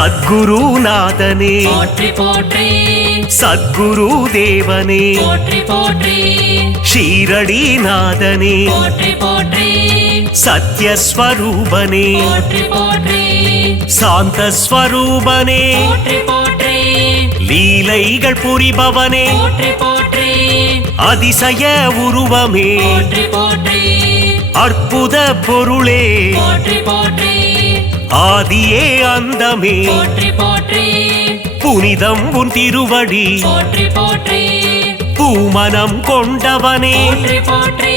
சத்குருநாதனே போற்றி போற்றி சத்குரு தேவனே போற்றி போற்றி ஷீரடிநாதனே போற்றி போற்றி சத்யஸ்வரூபனே போற்றி போற்றி சாந்தஸ்வரூபனே போற்றி போற்றி லீலைகள் புரிபவனே போற்றி போற்றி அதிசய உருவமே போற்றி போற்றி அற்புத பொருளே போற்றி போற்றி ஆதியே அந்தமே போற்றி போற்றி புனிதம் உன் திருவடி போற்றி போற்றி பூமனம் கொண்டவனே போற்றி போற்றி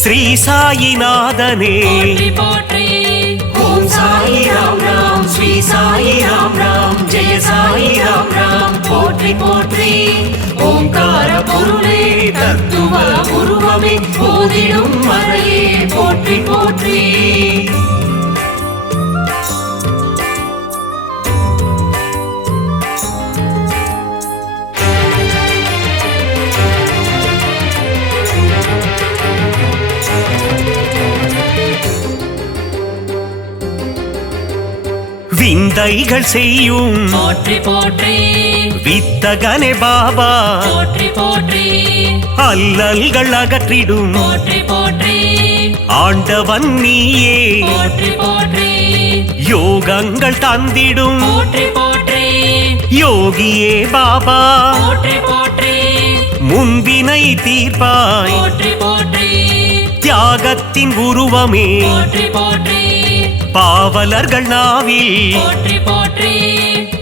ஸ்ரீ சாயிநாதனே போற்றி போற்றி ஓம் சாயி ராம் ராம் ஸ்ரீ சாயி ராம் ராம் ஜெய சாயி ராம் ராம் போற்றி போற்றி ஓங்கார பொருளே தத்துவ உருவமே போதிடும் மறையே போற்றி போற்றி விந்தைகள் செய்யும் போற்றி போற்றி வித்தகனே பாபா போற்றி போற்றி அல்லல்கள் அகற்றிடும் போற்றி போற்றி ஆண்டவன் நீயே போற்றி போற்றி யோகங்கள் தந்திடும் போற்றி போற்றி யோகியே பாபா போற்றி போற்றி முன்பினை தீர்ப்பாய் போற்றி போற்றி தியாகத்தின் உருவமே போற்றி போற்றி பாவலர்கள் நாவில் போற்றி போற்றி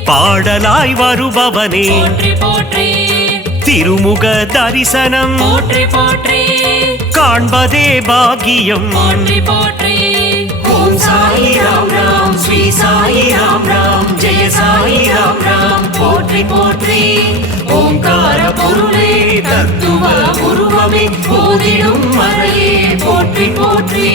பாடலாய் வருபவனே போற்றி போற்றி திருமுக தரிசனம் போற்றி போற்றி காண்பதே பாக்கியம் போற்றி போற்றி ஓம் சாயி ராம் ராம் ஸ்ரீ சாயி ராம் ராம் ஜெய சாயி ராம் ராம் போற்றி போற்றி ஓங்கார பொருளே தத்துவ உருவமே போதிடும் மறையே போற்றி போற்றி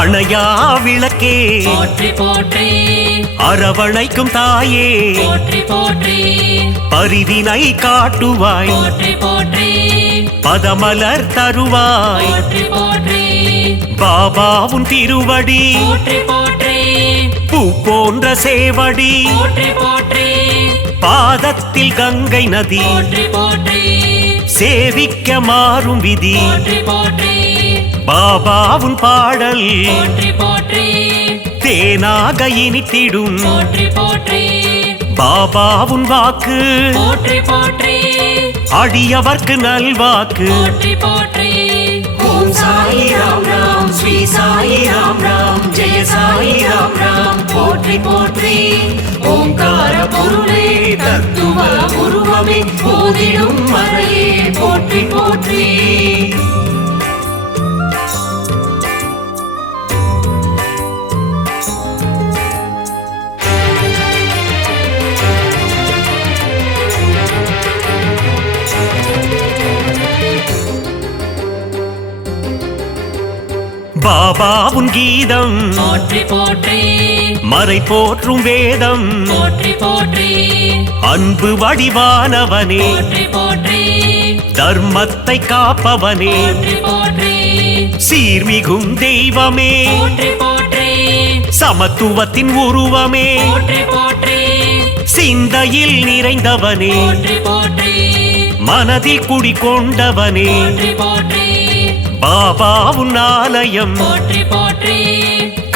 அணையா விளக்கே போற்றி போற்றி அரவணைக்கும் தாயே போற்றி போற்றி பரிவினை காட்டுவாய் போற்றி போற்றி பதமலர் தருவாய் போற்றி போற்றி பாபாவும் திருவடி போற்றி போற்றி பூ போன்ற சேவடி போற்றி போற்றி பாதத்தில் கங்கை நதி போற்றி போற்றி சேவிக்க மாறும் விதி போற்றி போற்றி பாபாவும் பாடல் போற்றி போற்றி தேனாக இனித்திடும் போற்றி போற்றி பாபாவும் வாக்கு போற்றி போற்றி அடியவர்க்கு நல்வாக்கு போற்றி போற்றி ஓம் சாயி ராம் ராம் ஸ்ரீ சாயி ராம் ராம் ஜெய சாயி ராம் ராம் போற்றி போற்றி ஓங்கார பொருளே தத்துவ உருவமே போதிடும் மறையே போற்றி போற்றி பாபாவும் கீதம் போற்றி போற்றி மறை போற்றும் வேதம் போற்றி போற்றி அன்பு வடிவானவனே போற்றி போற்றி தர்மத்தை காப்பவனே போற்றி போற்றி சீர்மிகும் தெய்வமே போற்றி போற்றி சமத்துவத்தின் உருவமே போற்றி போற்றி சிந்தையில் நிறைந்தவனே போற்றி போற்றி மனதில் குடிகொண்டவனே போற்றி போற்றி பாபாவுன் ஆலயம் போற்றி போற்றி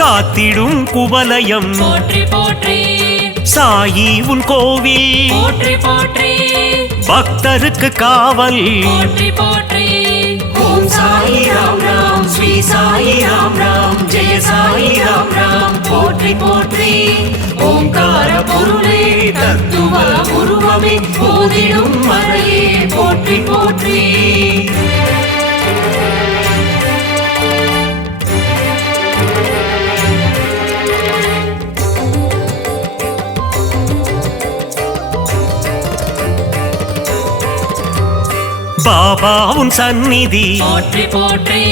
காத்திடும் குவலயம் போற்றி போற்றி சாயி உன் கோவில் போற்றி போற்றி பக்தருக்கு காவல் போற்றி போற்றி ஓம் சாயி ராம் ராம் ஸ்ரீ சாயி ராம் ராம் ஜெய சாயி ராம் ராம் போற்றி போற்றி ஓங்கார பொருளே தத்துவ உருவமே போதிடும் மறையே போற்றி போற்றி பாபாவுன் சந்நிதி போற்றி போற்றி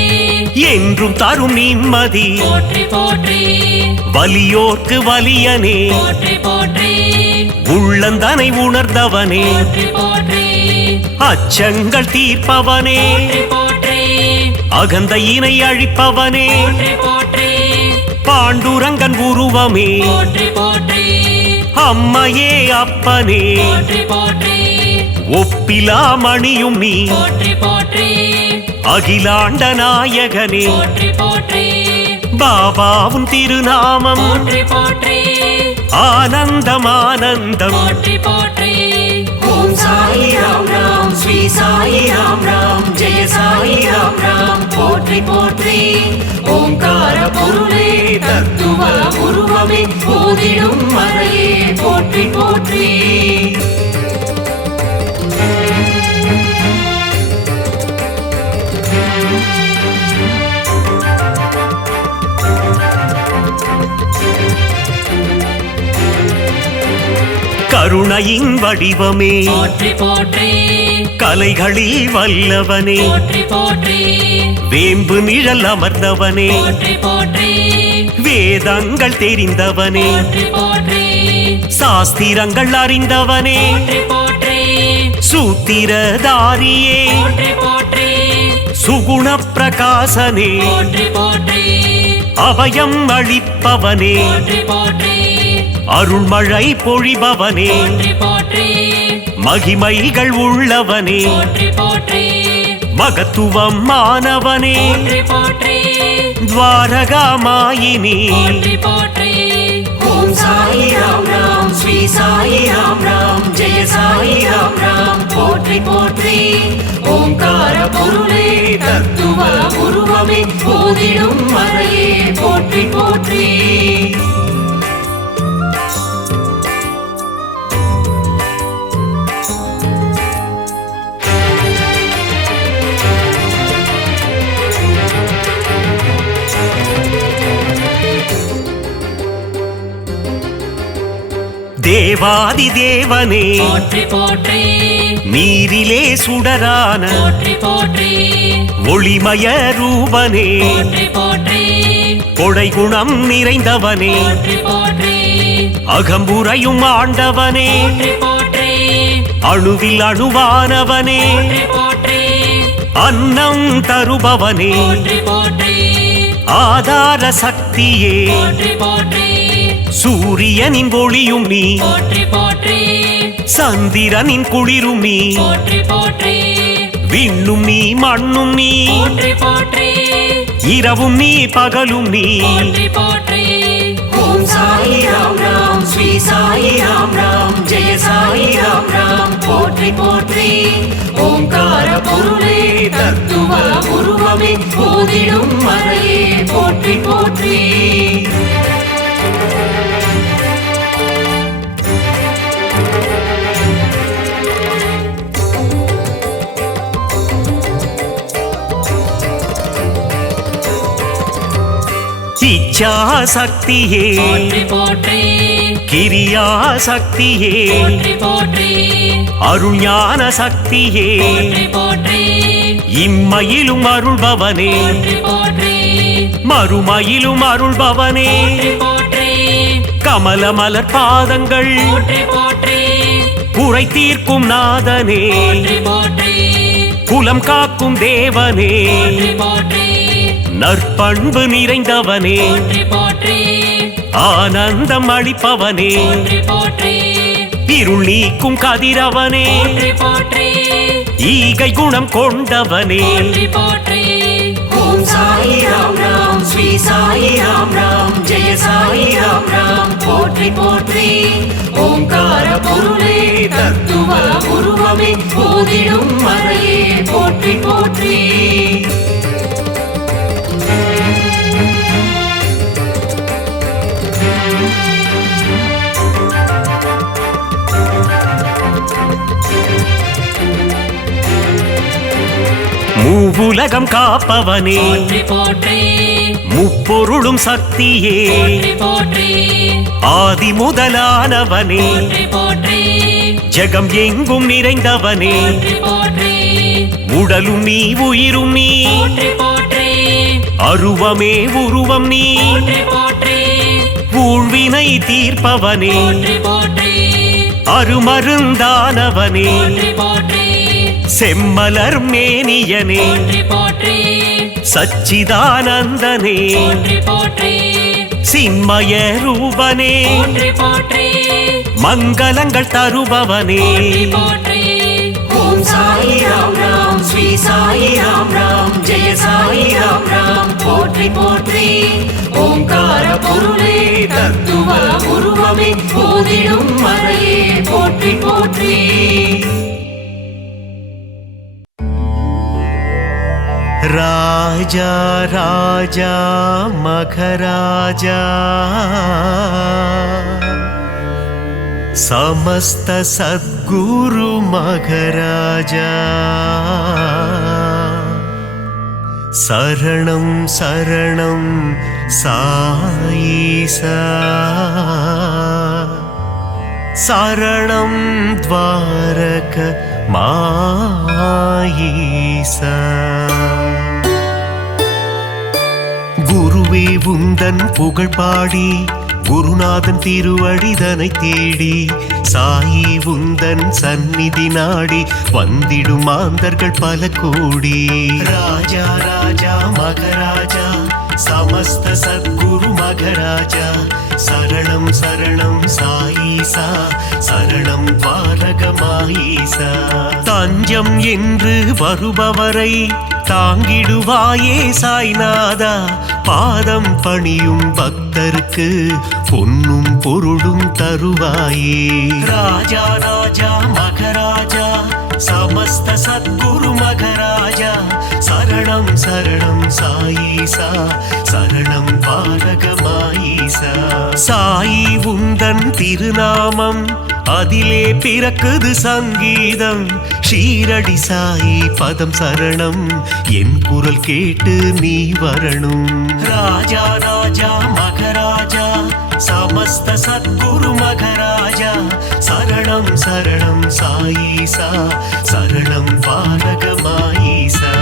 என்றும் தரும் நிம்மதி போற்றி போற்றி வலியோர்க்கு வலியனே போற்றி போற்றி உள்ளந்தனை உணர்ந்தவனே போற்றி போற்றி அச்சங்கள் தீர்ப்பவனே போற்றி போற்றி அகந்தையினை அழிப்பவனே போற்றி போற்றி பாண்டுரங்கன் உருவமே போற்றி போற்றி அம்மையே அப்பனே போற்றி போற்றி ஒப்பிலா மணியும் நீ போற்றி போற்றி அகிலாண்ட நாயகனே போற்றி போற்றி பாபாவும் திருநாமம் போற்றி போற்றி ஆனந்தம் ஆனந்தம் போற்றி போற்றி ஓம் சாயி ராம் ராம் ஸ்ரீ சாயி ராம் ராம் ஜெய சாயி ராம் ராம் போற்றி போற்றி ஓங்கார பொருளே தத்துவ உருவமே போதிடும் மறையே போற்றி போற்றி கருணையின் வடிவமே போற்றி போற்றி கலைகளில் வல்லவனே போற்றி போற்றி வேம்பு நிழல் அமர்ந்தவனே போற்றி போற்றி வேதங்கள் தெரிந்தவனே போற்றி போற்றி சாஸ்திரங்கள் அறிந்தவனே போற்றி போற்றி சூத்திரதாரியே போற்றி போற்றி சுகுண பிரகாசனே போற்றி போற்றி அபயம் அளிப்பவனே போற்றி போற்றி அருள்மழை பொழிபவனே போற்றி போற்றி மகிமைகள் உள்ளவனே போற்றி போற்றி மகத்துவம் மாணவனே போற்றி போற்றி துவாரகாமாயினி போற்றி போற்றி ஓம் சாயி ராம் ராம் ஸ்ரீ சாயி ராம் ராம் ஜெய சாயி ராம் ராம் போற்றி போற்றி ஓங்கார பொருளே தத்துவ உருவமே போதிடும் மறையே போற்றி போற்றி தேவாதி தேவனே போற்றி போற்றி நீரிலே சுடரான போற்றி போற்றி ஒளிமய ரூபனே போற்றி போற்றி கொடை குணம் நிறைந்தவனே போற்றி போற்றி அகம்புரையும் ஆண்டவனே போற்றி போற்றி அணுவில் அணுவானவனே போற்றி போற்றி அன்னம் தருபவனே போற்றி போற்றி ஆதார சக்தியே போற்றி போற்றி சூரியனின் ஒளியும் நீ போற்றி போற்றி சந்திரனின் குளிரும் நீ போற்றி போற்றி விண்ணும் நீ மண்ணும் நீ போற்றி போற்றி இரவும் நீ பகலும் நீ போற்றி போற்றி ஓம் சாயி ராம் ராம் ஸ்ரீ சாயி ராம் ராம் ஜெய சாயி ராம் ராம் போற்றி போற்றி ஓங்கார பொருளே தத்துவ உருவமே போதிடும் மறையே போற்றி போற்றி இச்சா சக்தியே போற்றி போற்றி கிரியா சக்தியே போற்றி போற்றி அருள் ஞான சக்தியே போற்றி போற்றி இம்மையிலும் அருள்பவனே போற்றி போற்றி மறுமையிலும் அருள்பவனே போற்றி போற்றி கமல மலர் பாதங்கள் போற்றி போற்றி குறை தீர்க்கும் நாதனே போற்றி போற்றி குலம் காக்கும் தேவனே போற்றி போற்றி நற்பண்பு நிறைந்தவனே போற்றி போற்றி ஆனந்தம் அளிப்பவனே போற்றி போற்றி இருள் நீக்கும் கதிரவனே போற்றி போற்றி ஈகை குணம் கொண்டவனே போற்றி போற்றி ஓம் சாயி ராம் ராம் ஸ்ரீ சாயி ராம் ராம் ஜெய சாயி ராம் ராம் போற்றி போற்றி ஓங்கார பொருளே தத்துவ உருவமே போதிடும் மறையே போற்றி போற்றி மூவுலகம் காப்பவனே போற்றி போற்றி முப்பொருளும் சக்தியே போற்றி போற்றி ஆதி முதலானவனே போற்றி போற்றி ஜெகம் எங்கும் நிறைந்தவனே போற்றி போற்றி உடலும் நீ உயிரும் நீ போற்றி போற்றி அருவமே உருவம் நீ போற்றி போற்றி ஊழ்வினை தீர்ப்பவனே போற்றி போற்றி அருமருந்தானவனே போற்றி போற்றி செம்மலர் மேனியனே போற்றி போற்றி சச்சிதானந்தனே போற்றி போற்றி சின்மய ரூபனே போற்றி போற்றி மங்களங்கள் தருபவனே போற்றி ஓம் சாயி ராம் ராம் ஸ்ரீ சாயி ராம் ராம் ஜெய சாயி ராம் ராம் போற்றி போற்றி ஓங்கார பொருளே தத்துவ உருவமே போதிடும் மறையே போற்றி போற்றி ராஜா ராஜா மகராஜா समस्त सद्गुरु मघराजा शरणं शरणं साईसा शरणं द्वारक माईसा குருவே உந்தன் புகழ் பாடி குருநாதன் திருவடிதனை தேடி சாயி உந்தன் சந்நிதி நாடி வந்திடும் மாந்தர்கள் பல கோடி ராஜா ராஜா மகராஜா சமஸ்த சத்குரு மகராஜா சரணம் சரணம் சாயீசா சரணம் துவாரகமாயீசா தஞ்சம் என்று வருபவரை தாங்கிடுவாயே சாய்நாதா பாதம் பணியும் பக்தருக்கு பொன்னும் பொருளும் தருவாயே ராஜா ராஜா மகராஜா சமஸ்த சத்குரு மகராஜா சரணம் சரணம் சாயீசா சரணம் பாரகமாயீசா சாயி உந்தன் திருநாமம் அதிலே பிறக்குது சங்கீதம் ஷீரடி சாயி பதம் சரணம் என் குரல் கேட்டு நீ வரணும் ராஜா ராஜா மகராஜா சமஸ்த சத்குரு மகராஜா சரணம் சரணம் சாயீசா சரணம் பாரகமாயீசா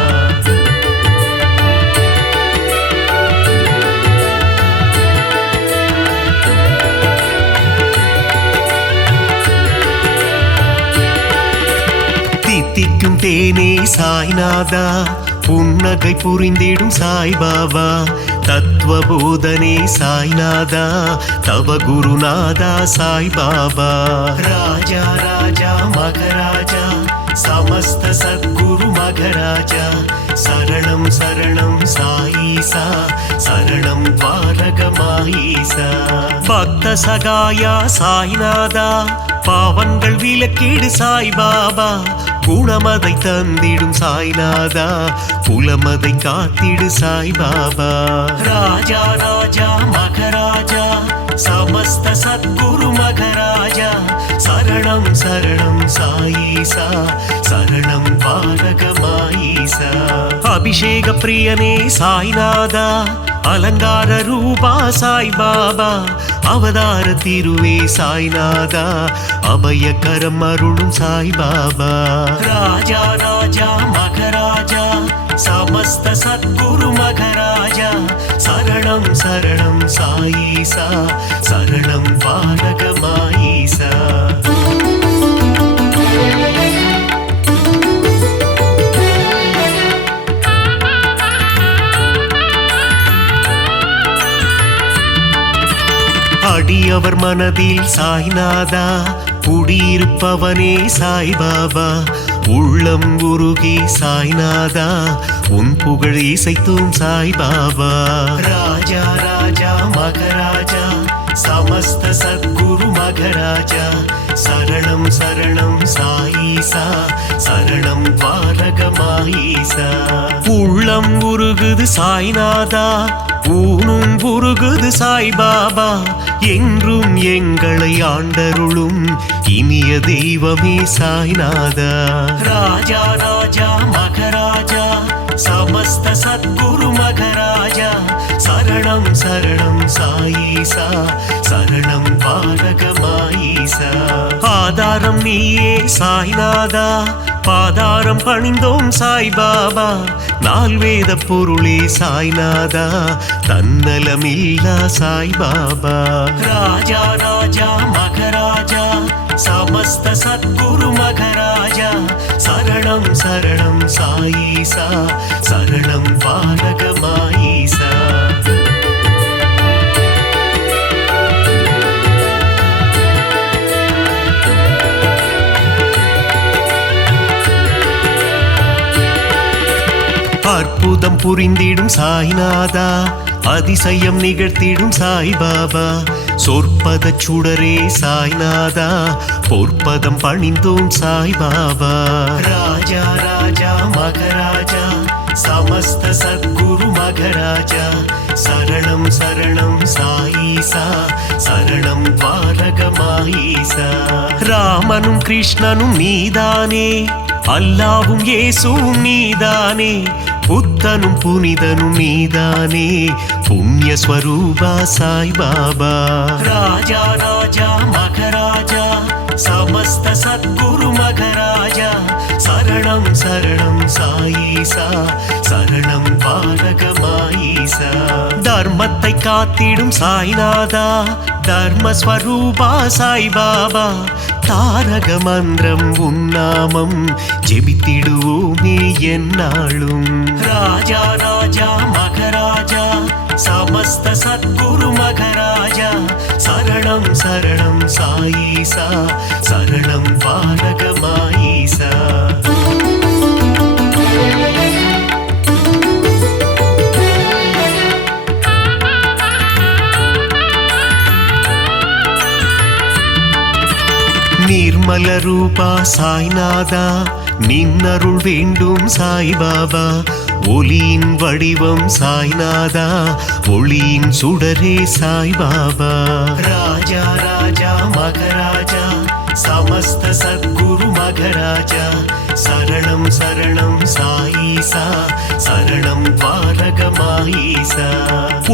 தித்திக்கும் தேனே சாய்நாதா புன்னகை புரிந்திடும் சாய்பாபா தத்துவபோதனே சாய்நாதா தவ குருநாதா சாய்பாபா ராஜா ராஜா மகராஜா சமஸ்த சத்குரு மகராஜா சரணம் சரணம் சாயீசா சரணம் துவாரகமாயீசா பக்த சகாயா சாய்நாதா பாவங்கள் விலக்கீடு சாய்பாபா குணமதை தந்திடும் சாய்நாதா புலமதை காத்திடு சாய்பாபா ராஜா ராஜா மகராஜா சமஸ்த சத்குரு மகராஜா சரணம் சரணம் சாயீசா சரணம் பாரகமாயீசா அபிஷேக பிரியனே சாய்நாதா அலங்கார ரூபா சாய்பாபா அவதார திருவே சாய்நாதா அபயகரம் அருளும் சாய்பாபா ராஜா ராஜா மகராஜா சமஸ்த சத்குரு மகராஜா சரணம் சரணம் சாயீசா சரணம் பாரகமாயீசா அடியவர் மனதில் சாய்நாதா குடியிருப்பவனே சாய்பாபா உள்ளம் உருகி சாய்நாதா உன் புகழ் இசைத்தும் சாய்பாபா ராஜா ராஜா மகராஜா சமஸ்த சத்குரு மகராஜா சரணம் சரணம் சாயீசா சரணம் துவாரகமாயீசா உள்ளம் உருகுது சாய்நாதா ஊனும் உருகுது சாய்பாபா என்றும் எங்களை ஆண்டருளும் இனிய தெய்வமே சாய்நாதா ராஜா ராஜா மகராஜா சமஸ்த சத்குரு மகராஜா சரணம் சரணம் சாயீசா சரணம் பாரகமாயீசா ஆதாரம் நீயே சாய்நாதா பாதாரம் பணிந்தோம் சாய்பாபா நால்வேத பொருளே சாய்நாதா தன்னலமில்லா சாய்பாபா ராஜா ராஜா மகராஜா समस्त सद्गुरु मघराजा शरणं शरणं साईसा शरणं पालक माईसा அற்புதம் புரிந்திடும் சாய்நாதா அதிசயம் நிகழ்த்திடும் சாய்பாபா சொற்பத சுடரே சாய்நாதா பொற்பதம் பணிந்தோம் சாய்பாபா ராஜா ராஜா மகராஜா समस्त सद्गुरु मघराजा शरणं शरणं साईसा शरणं पालक माईसा ராமனும் கிருஷ்ணனும் நீதானே அல்லாவும் இயேசுவும் நீதானே புத்தனும் புனிதனும் நீதானே புண்ணிய ஸ்வரூபா சாய் பாபா ராஜா ராஜா மகராஜா समस्त सद्गुरु मघराजा शरणं शरणं साईसा शरणं पालक माईसा தர்மத்தை காத்திடும் சாய்நாதா தர்மஸ்வரூபா சாய் பாபா தாரக மந்திரம் உன்னாமம் ஜெபித்திடுவோமே என்னாலும் ராஜா ராஜா மகராஜா समस्त सद्गुरु मघराजा शरणं शरणं साईसा शरणं पालक माईसा निर्मल रूपा साईनादा निन्नरुள் வேண்டும் சாய் பாபா ஒளியின் வடிவம் சாய்நாதா ஒளியின் சுடரே சாய் பாபா ராஜா ராஜா மகராஜா समस्त सद्गुरु मघराजा शरणं शरणं साईसा शरणं पालक माईसा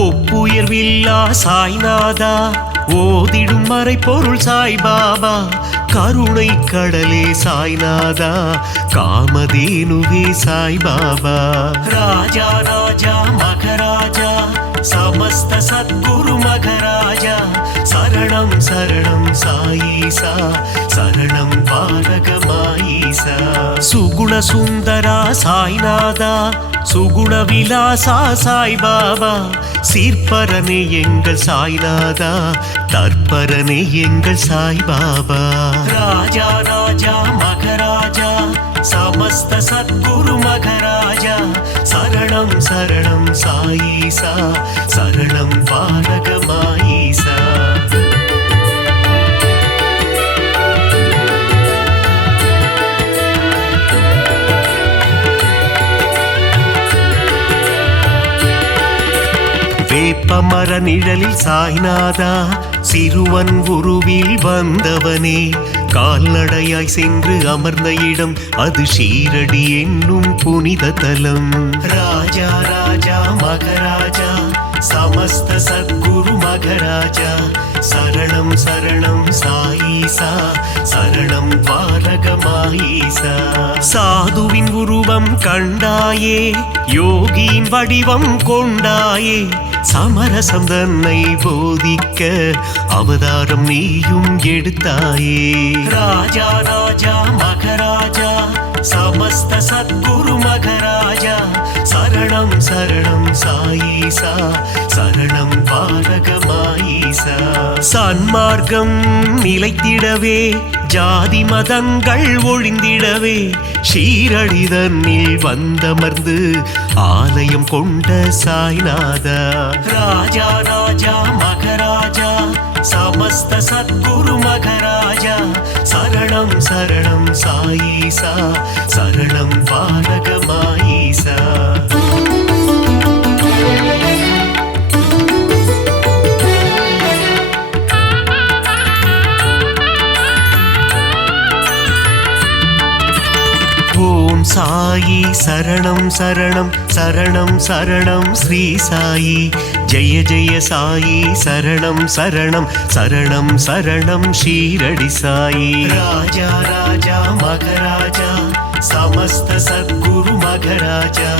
ஒப்புயர்வில்லா சாய்நாதா ஓதிடும் மறைபொருள் சாய் பாபா கருணை கடலே சாய்நாதா காமதேனுவே சாய் பாபா ராஜா ராஜா மகராஜா समस्त सद्गुरु मघराजा शरणं शरणं साईसा शरणं पालक माईसा सुगुण सुंदरा साईनादा सुगुण विलासा साई बाबा சீர்பரனே எங்கள் சாய்நாதா தற்பரனே எங்கள் சாய் பாபா ராஜா ராஜா மகராஜா समस्त सद्गुरु मघराजा शरणं शरणं साईसा शरणं पालक माईसा வேப்பமர நிழலில் சாய்நாதா சிறுவன் உருவில் வந்தவனே கால்நடையாய் சென்று அமர்ந்த இடம் அது ஷீரடி என்னும் புனித தலம் ராஜா ராஜா மகராஜா समस्त सद्गुरु मघराजा शरणं शरणं साईसा शरणं पालक माईसा சாதுவின் உருவம் கண்டாயே யோகியின் வடிவம் கொண்டாயே சமரசம் தன்னை போதிக்க அவதாரம் நீயும் எடுத்தாயே ராஜா ராஜா மகராஜா समस्त सद्गुरु मघराजा शरणं शरणं साईसा शरणं पालक माईसा சன்மார்க்கம் நிலைத்திடவே ஜாதி மதங்கள் ஒழிந்திடவே ஷீரடி தன்னில் வந்தமர்ந்து ஆலயம் கொண்ட சாய்நாதா ராஜா ராஜா மகராஜா समस्त सद्गुरु मघराजा शरणं शरणं साईसा शरणं पालक माईसा ஓம் சாயி சரணம் சரணம் சரணம் சரணம் ஸ்ரீ சாயி ஜெய ஜெய சாயி சரணம் சரணம் சரணம் சரணம் ஷீரடி சாயி ராஜா ராஜா மகராஜா समस्त सद्गुरु मघराजा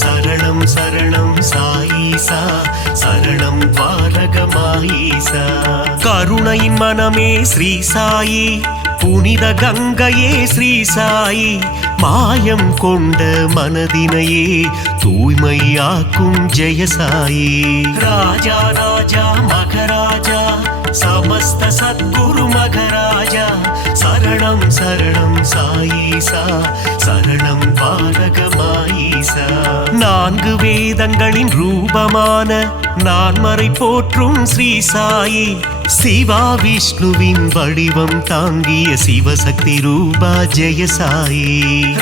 शरणं शरणं साईसा शरणं पालक माईसा கருணையின் மனமே ஸ்ரீ சாயி புனித கங்கையே ஸ்ரீ சாயி மாயம் கொண்ட மனதினையே தூய்மையாக்கும் ஜெயசாயி ராஜா ராஜா மகராஜா சமஸ்த சத்குரு மகராஜா சரணம் சரணம் சாயீசா சரணம் பாரகமாயீசா நான்கு வேதங்களின் ரூபமான நான்மறை போற்றும் ஸ்ரீ சாயி சிவா விஷ்ணுவின் வடிவம் தாங்கிய சிவசக்தி ரூபா ஜெயசாயி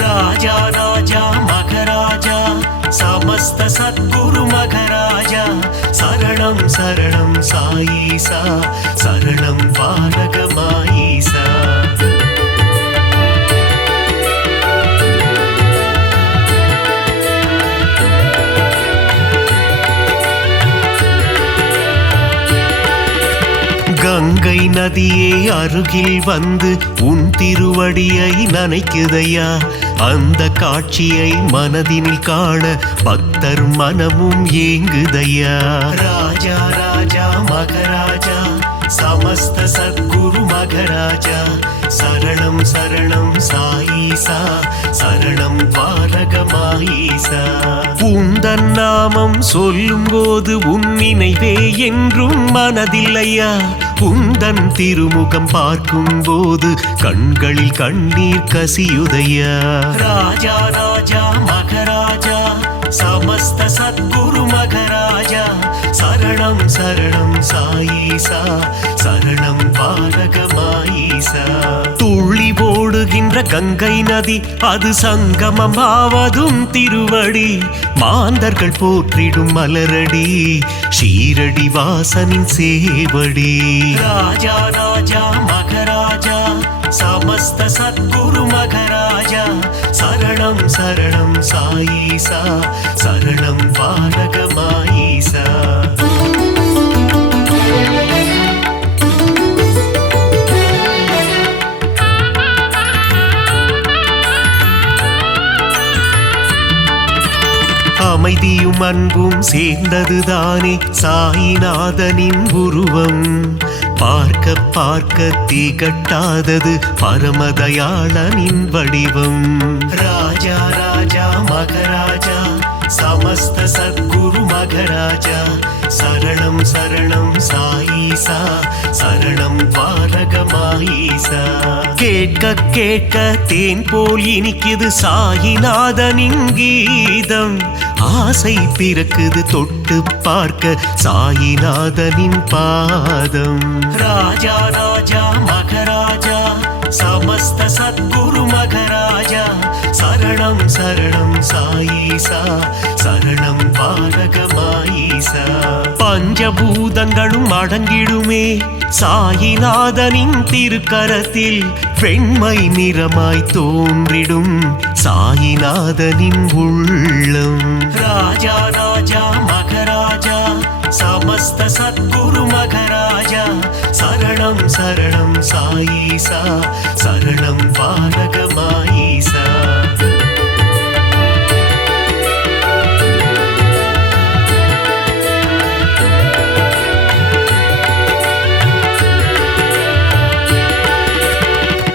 ராஜா ராஜா மகராஜா சமஸ்த சத்குரு மகராஜா சரணம் சரணம் சாயீசா சரணம் பாரகமாயீசா கங்கை நதியே அருகில் வந்து உன் திருவடியை நனைக்குதையா அந்த காட்சியை மனதினில் காண பக்தர் மனமும் ஏங்குதையா ராஜா ராஜா மகராஜா சமஸ்த சத்குரு மகராஜா சரணம் சரணம் சாயீசா சரணம் பாரகமாயீசா உந்தன் நாமம் சொல்லும் போது உன் நினைவே என்றும் மனதில்லையா உந்தன் திருமுகம் பார்க்கும் போது கண்களில் கண்ணீர் கசியுதையா ராஜா ராஜா மகராஜா சமஸ்த சத்குரு மகராஜா சரணம் சரணம் சாயீசா சரணம் பாரகமாயீசா துள்ளி ஓடுகின்ற கங்கை நதி அது சங்கமமாவதும் திருவடி மாந்தர்கள் போற்றிடும் மலரடி ஷீரடி வாசனின் சேவடி ராஜா ராஜா மகராஜா சமஸ்த சத்குரு மகராஜா சரணம் சரணம் சாயீசா சரணம் பாரகமாயீசா அமைதியும் அன்பும் சேர்ந்ததுதானே சாயிநாதனின் உருவம் பார்க்க பார்க்க திகட்டாதது பரமதயாளனின் வடிவம் ராஜா ராஜா மகராஜா சமஸ்த சத்குரு மகராஜா சரணம் சரணம் சாயீசா சரணம் பாரகமாயீசா கேட்க கேட்க தேன் போல் இனிக்குது சாயிநாதனின் கீதம் ஆசை பிறக்குது தொட்டு பார்க்க சாயிநாதனின் பாதம் ராஜா ராஜா மகராஜா சமஸ்த சத்குரு மகராஜா சரணம் சரணம் சாயீசா சரணம் பாரகமாயீசா பஞ்சபூதங்களும் அடங்கிடுமே சாயிநாதனின் திருக்கரத்தில் வெண்மை நிறமாய் தோன்றிடும் சாயிநாதனின் உள்ளம் ராஜா ராஜா மகராஜா சமஸ்த சத்குரு மகராஜா சரணம் சரணம் சாயீசா சரணம் பாரகமாயீசா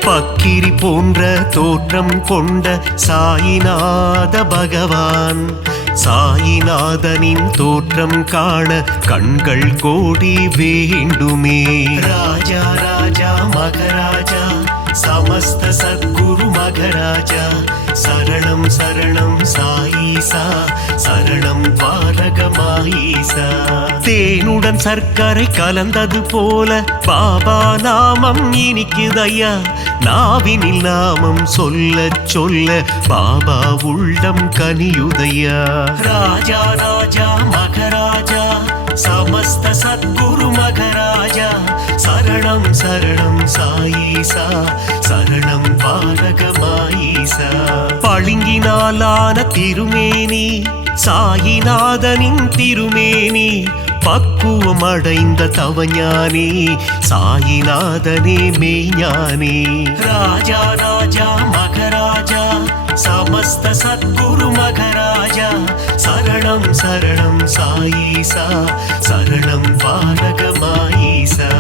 பக்கிரி போன்ற தோற்றம் கொண்ட சாயிநாத பகவான் சாயிநாதனின் தோற்றம் காண கண்கள் கோடி வேண்டுமே ராஜா ராஜா மகராஜா சமஸ்த சத்குரு மகராஜா சரணம் சரணம் சாயீசா சரணம் பாரகமாயீசா தேனுடன் சர்க்கரை கலந்தது போல பாபா நாமம் இனிக்குதையா நாவினில் நாமம் சொல்ல சொல்ல பாபா உள்ளம் கனியுதையா ராஜா ராஜா மகராஜா சமஸ்த சத்குரு மகராஜா சரணம் சரணம் சாயீசா சரணம் பாரகமாயீசா பளிங்கினாலான திருமேனி சாயிநாதனின் திருமேனி பக்குவம் அடைந்த தவஞானி சாயிநாதனே மெய்ஞானி ராஜா ராஜா மகராஜா சமஸ்த சத்குரு மகராஜா சரணம் சரணம் சாயீசா சரணம் பாரகமாயீசா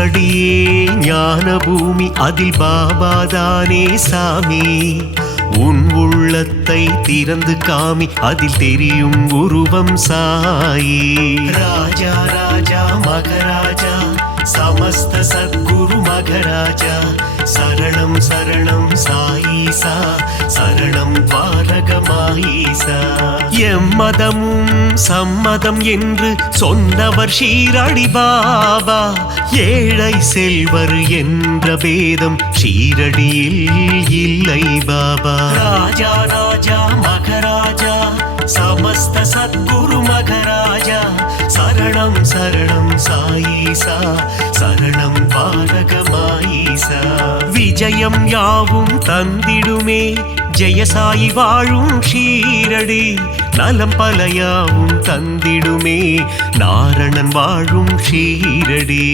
சீரடியே ஞான பூமி அதில் பாபாதானே சாமி உன் உள்ளத்தை திறந்து காமி அதில் தெரியும் உருவம் சாயி ராஜா ராஜா மகராஜா சமஸ்த சத்குரு மகராஜா சரணம் சரணம் சாயீசா சரணம் பாரகமாயீசா எம்மதமும் சம்மதம் என்று சொன்னவர் ஷீரடி பாபா ஏழை செல்வர் என்ற பேதம் ஷீரடியில் இல்லை பாபா ராஜா ராஜா மகராஜா சமஸ்த சத்குரு மகராஜா சரணம் சரணம் சாயீசா சரணம் பாரகமாயீசா விஜயம் யாவும் தந்திடுமே ஜெயசாயி வாழும் ஷீரடி நலம் பலயாவும் தந்திடுமே நாரணன் வாழும் ஷீரடி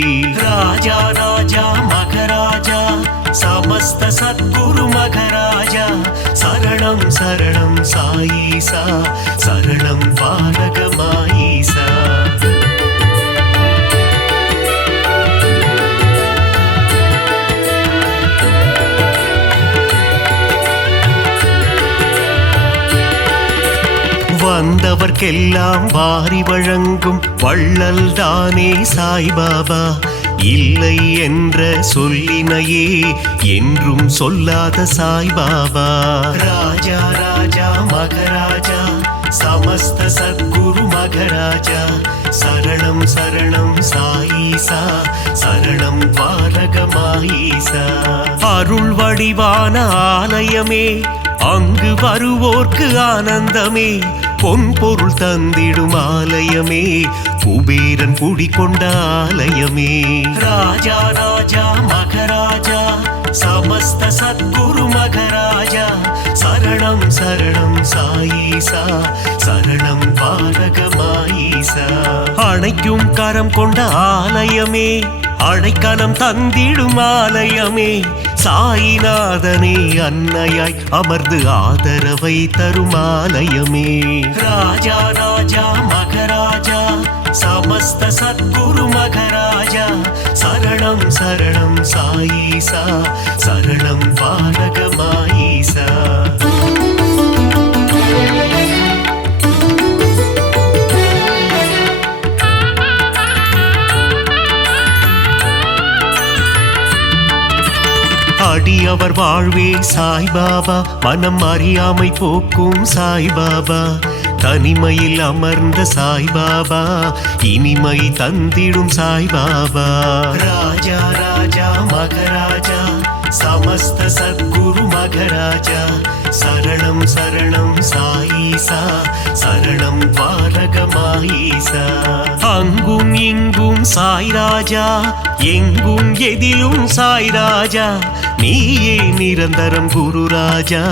ராஜா ராஜா மகராஜா சமஸ்த சத்குரு மகராஜா சரணம் சரணம் சாயீசா சரணம் பாரகமாயீசா வந்தவர்க்கெல்லாம் வாரி வழங்கும் வள்ளல் தானே சாய்பாபா இல்லை என்ற சொல்லினையே என்றும் சொல்லாத சாய்பாபா ராஜா ராஜா மகராஜா சமஸ்த சத்குரு மகராஜா சரணம் சரணம் சாயீசா சரணம் பாரகமாயீசா அருள் வடிவான ஆலயமே அங்கு வருவோர்க்கு ஆனந்தமே பொன் பொருள் தந்திடும் ஆலயமே குபேரன் குடிகொண்ட ஆலயமே ராஜா ராஜா மகராஜா சமஸ்த சத்குரு மகராஜா சரணம் சரணம் சாயீசா சரணம் பாரகமாயீசா அணைக்கும் கரம் கொண்ட ஆலயமே அடைக்கலம் தந்திடும் ஆலயமே சாயிநாதனே அன்னையாய் அமர்ந்து ஆதரவை தரும் ஆலயமே ராஜா ராஜா மகராஜா சமஸ்த சத்குரு மகராஜா சரணம் சரணம் சாயீசா சரணம் பாரகமாயீசா அடியவர் வாழ்வே சாய்பாபா மனம் அறியாமை போக்கும் சாய்பாபா தனிமையில் அமர்ந்த சாய்பாபா இனிமை தந்திடும் சாய்பாபா ராஜா ராஜா மகராஜா சமஸ்த சத்குரு மகராஜா சரணம் சரணம் சாயீசா சரணம் பாரகமாயீசா அங்கும் இங்கும் சாய்ராஜா எங்கும் எதிலும் சாய்ராஜா நீயே நிரந்தரம் குரு ராஜா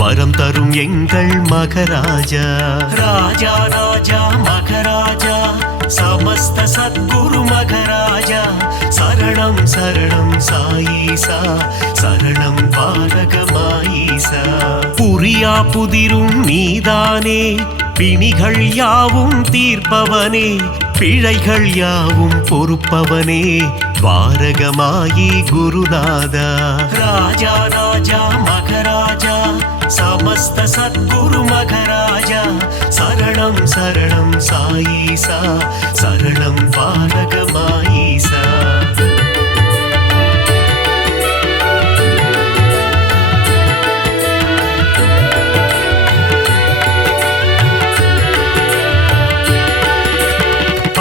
வரம் தரும் எங்கள் மகராஜா ராஜா ராஜா மகராஜா சமஸ்த சத்குரு மகராஜா சரணம் சரணம் சாயீசா சரணம் பாரகமாயீசா புரியா புதிரும் நீதானே பிணிகள் யாவும் தீர்ப்பவனே பிழைகள் யாவும் பொறுப்பவனே துவாரகமாயி குருநாதா ராஜா ராஜா மகராஜா சமஸ்த சத்குரு மகராஜா சரணம் சரணம் சாயீசா சரணம் பாரகமாயீசா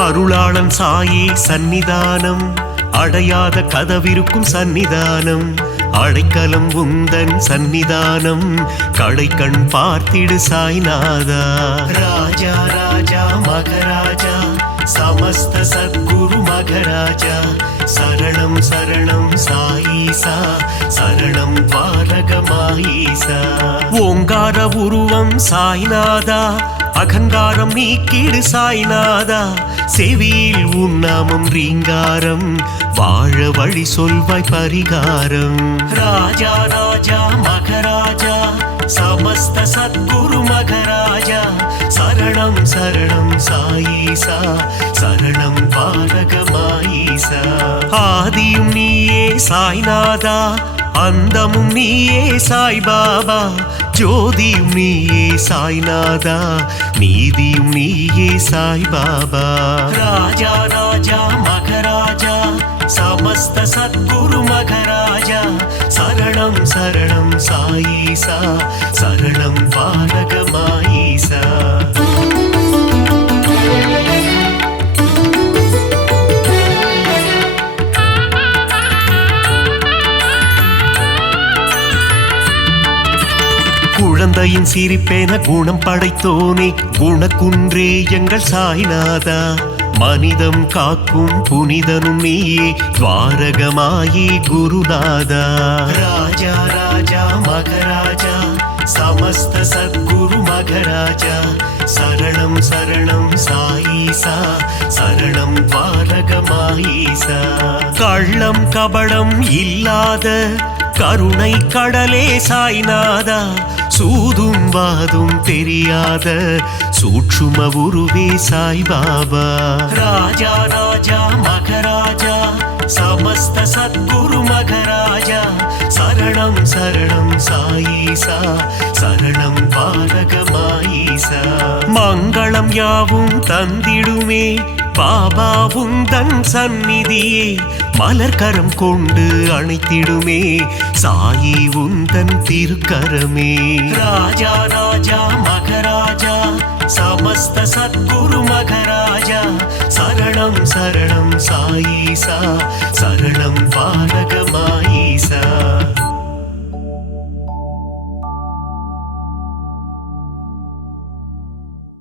அருளாளன் சாயி சந்நிதானம் அடையாத கதவிருக்கும் சந்நிதானம் அடைக்கலம் உந்தன் சந்நிதானம் கடைக்கண் பார்த்திடு சாய்நாதா ராஜா ராஜா மகராஜா சமஸ்த சத்குரு மகராஜா சரணம் சரணம் சாயீசா சரணம் பாரகமாயீசா ஓங்கார உருவம் சாய்நாதா அகங்காரம் நீக்கிடு சாய்நாதா செவியில் உன்னாமம் ரீங்காரம் வாழ வழி சொல்வாய் பரிகாரம் ராஜா ராஜா மகராஜா சமஸ்த சத்குரு மகராஜா சரணம் சரணம் சாயி சாயீசா சரணம் பாலகமாயீசா ஆதியும் நீயே சாய்நாதா அந்தமும் நீயே சாய்பாபா ஜோதியும் நீயே சாய்நாதா நீதியும் நீயே சாய்பாபா ராஜா ராஜா மகராஜா சமஸ்த சத்குரு மகராஜா சரணம் சரணம் சாயீசா சரணம் பாலகமாயீசா குழந்தையின் சிரிப்பேன குணம் படைத்தோனே குணக்குன்றே எங்கள் சாய்நாதா மனிதம் காக்கும் புனிதனும் நீயே துவாரகமாயி குருநாதா ராஜா ராஜா மகராஜா சமஸ்த சத்குரு மகராஜா சரணம் சரணம் சாயீசா சரணம் பாலகமாயீசா கள்ளம் கபடம் இல்லாத கருணை கடலே சாய்நாதா சூதும் வாதும் தெரியாத சூட்சும உருவே சாய்பாபா ராஜா ராஜா மகராஜா சமஸ்த சத்குரு மகராஜா சரணம் சரணம் சாயீசா சரணம் பாலகமாயீசா மங்களம் யாவும் தந்திடுமே பாபா உந்தன் சந்நிதியே மலர்கரம் கொண்டு அணைத்திடுமே சாயி உந்தன் திருக்கரமே ராஜா ராஜா மகராஜா சமஸ்த சத்குரு மகராஜா சரணம் சரணம் சாயீசா சரணம் பாலகமாயீசா